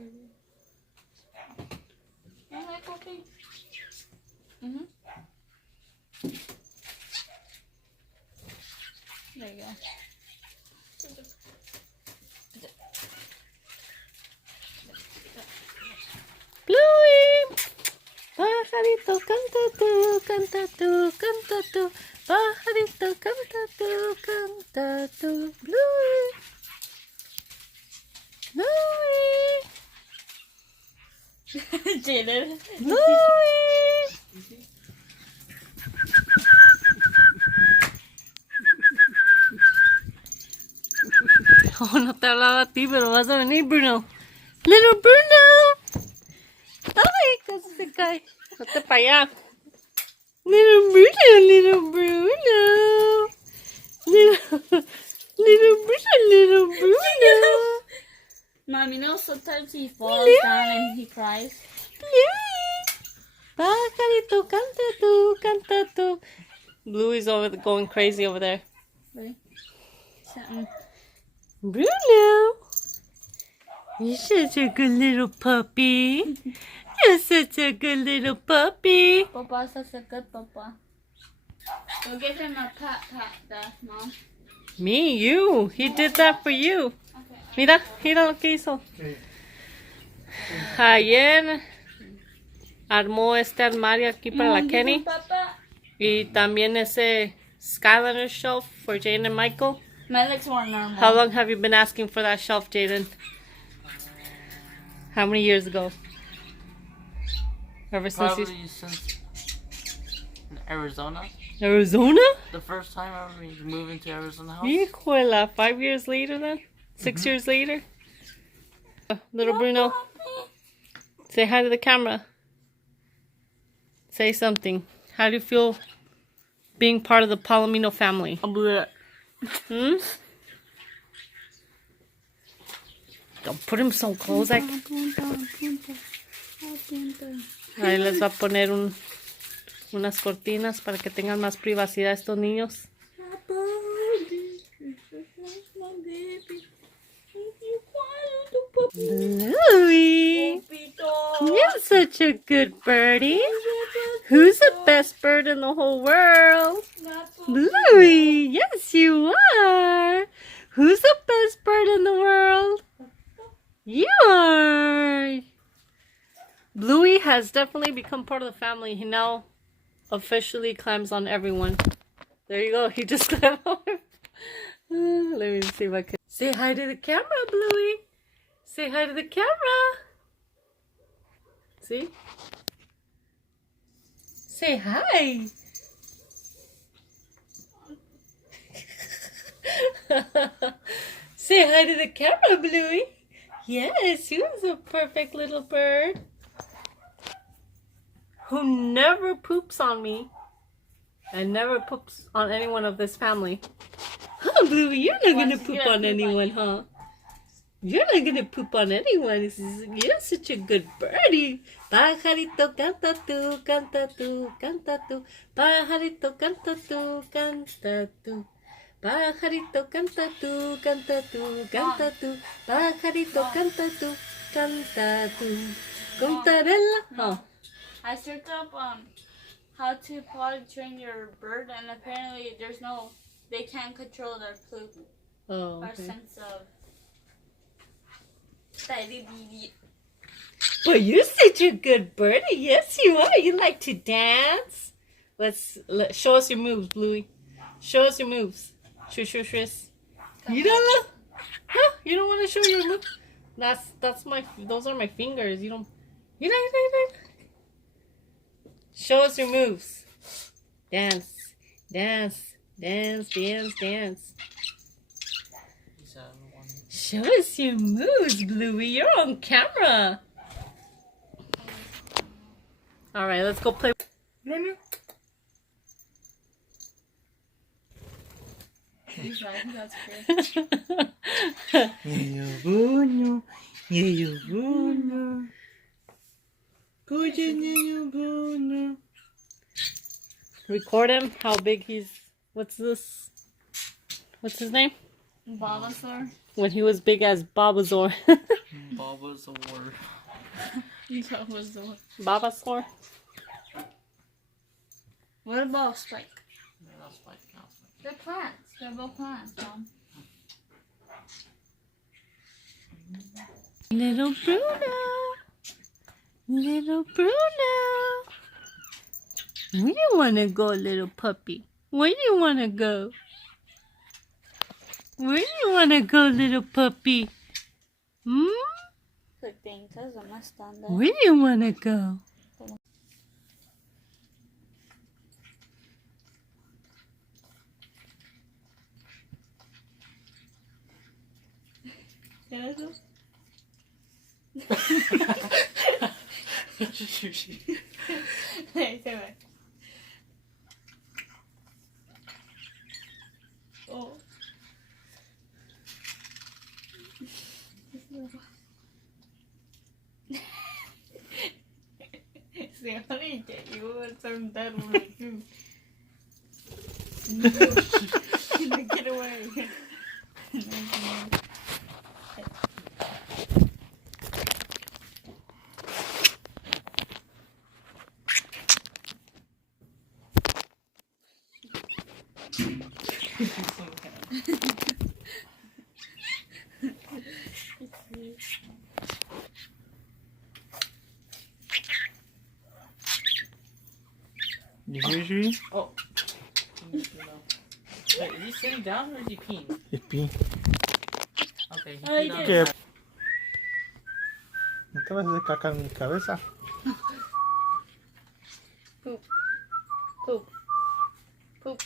baby. Hi, puppy. Mhm. There you go. Bluey! Pajarito, canta tú, canta tú, canta tú. Pajarito, canta tú, canta tú. Bluey! Bluey! Jaden. Bluey! Oh, no te hablaba a ti, pero vas a venir, Bruno. Little Bruno. Ay, casi se cae. Vete para allá. Little Bruno, little Bruno. Little Bruno, little Bruno. Mom, you know sometimes he falls down and he cries. Pajarito, canta tú, canta tú. Bluey's going crazy over there. Really? Something. Bruno, you're such a good little puppy. You're such a good little puppy. Papa's such a good papa. Go give him a pat, Mom. Me, you. He did that for you. Okay. Mira lo que hizo. Ayer armó este armario aquí para la Kenny. Y también ese Skylander shelf for Jaden and Michael. My legs more normal. How long have you been asking for that shelf, Jaden? How many years ago? Ever since Probably since Arizona. Arizona? The first time I was moving to Arizona house. Hijuela, 5 years later then? 6 years later? Little Bruno, say hi to the camera. Say something. How do you feel being part of the Palomino family? Hmm? Don't put him so close. Ahí les va a poner unas cortinas para que tengan más privacidad estos niños. Bluey, you're such a good birdie. Who's the best bird in the whole world? Bluey, yes you are. Who's the best bird in the world? You are. Bluey has definitely become part of the family. He now officially climbs on everyone. There you go. He just climbed on. Let me see if I can. Say hi to the camera, Bluey. Say hi to the camera. See? Say hi. Say hi to the camera, Bluey. Yes, you was a perfect little bird who never poops on me and never poops on anyone of this family. Huh, Bluey? You're not gonna poop on anyone, huh? You're not gonna poop on anyone. You're such a good birdie. Pajarito, canta tú, canta tú, canta tú. Pajarito, canta tú, canta tú. Pajarito, canta tú, canta tú, canta tú. Pajarito, canta tú, canta tú. Contarela. Oh. I searched up how to potty train your bird, and apparently they can't control their poop Oh, or okay. sense of. But you're such a good birdie. Yes, you are. You like to dance. Show us your moves, Bluey. Show us your moves. Shush. You don't know? Huh? You don't want to show your moves? Those are my fingers. You don't. Show us your moves. Dance. Show us your moves, Bluey. You're on camera. All right, let's go play. He's right. That's great. Bruno. Bruno. Bruno. Record him. How big he's. What's this? What's his name? Bulbasaur. When he was big as Bulbasaur. Bulbasaur. Bulbasaur. Bulbasaur. What about Spike? Yeah, that's Spike. They're plants. They're both plants, Mom. Little Bruno. Little Bruno. Where do you want to go, little puppy? Where do you want to go? Where do you want to go, little puppy? Hmm? Good thing, because I'm not standing. Where do you want to go? Can I go? Hey, come on. Oh. See, I didn't get you with some dead one too. Get away. You hear me? Oh. Wait, is he sitting down or is he peeing? It's peeing. Okay, he Oh, he peed on did. the- No te vas a hacer caca en mi cabeza. Poop. Poop.